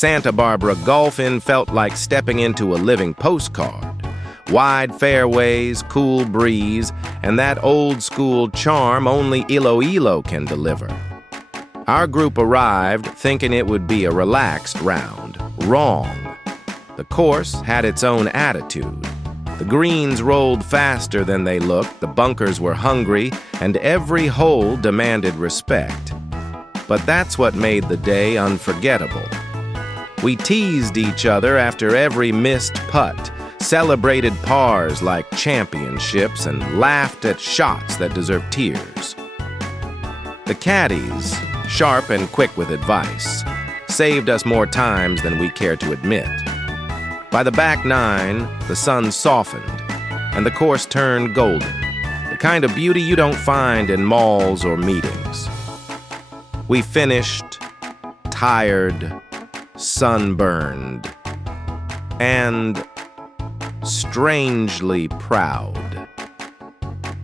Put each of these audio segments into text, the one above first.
Santa Barbara golf-in felt like stepping into a living postcard. Wide fairways, cool breeze, and that old-school charm only Iloilo can deliver. Our group arrived thinking it would be a relaxed round. Wrong. The course had its own attitude. The greens rolled faster than they looked, the bunkers were hungry, and every hole demanded respect. But that's what made the day unforgettable. We teased each other after every missed putt, celebrated pars like championships, and laughed at shots that deserved tears. The caddies, sharp and quick with advice, saved us more times than we care to admit. By the back nine, the sun softened, and the course turned golden, the kind of beauty you don't find in malls or meetings. We finished tired, sunburned, and strangely proud.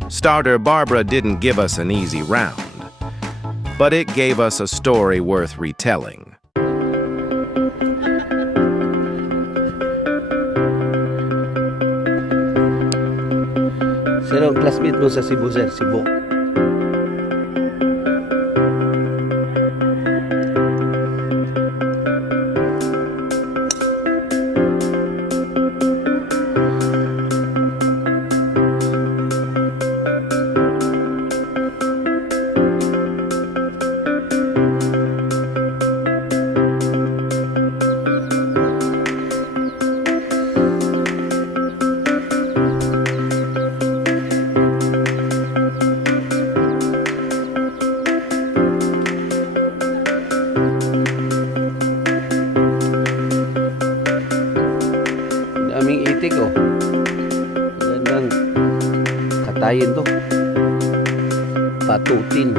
Starter Barbara didn't give us an easy round, but it gave us a story worth retelling. Sino ang classmate mo sa Cebu, sir? Cebu. Daming itik, oh. Gandang katayin to. Patutin.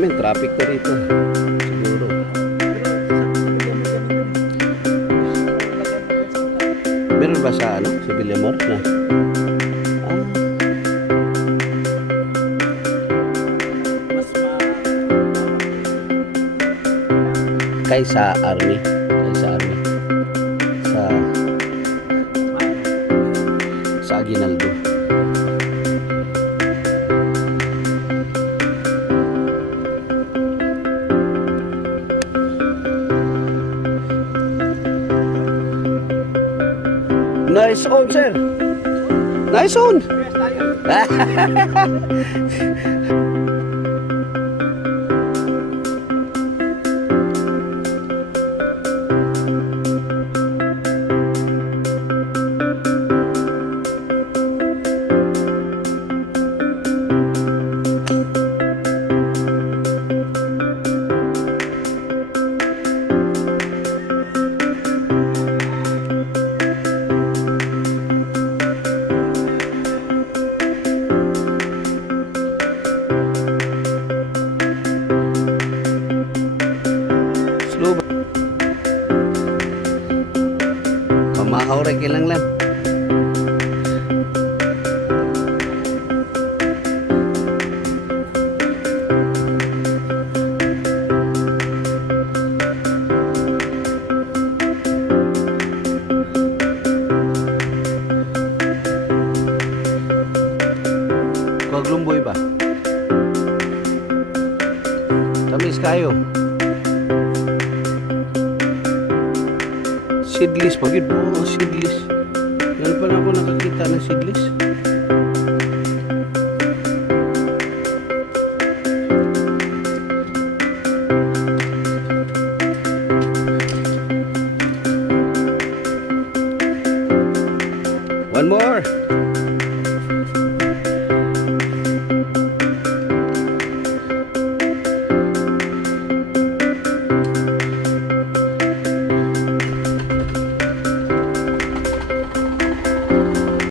May traffic ko rito. Siguro. Meron ba sa sa Villamor na? Kaysa Army. Sa Aguinaldo. Nice on, sir. Nice on. Pamahawre kilang lang. Lumboy ba? Tamis kayo. Seedless pagid po. Oh, seedless. Yan pa na ako nakakita ng seedless. One more.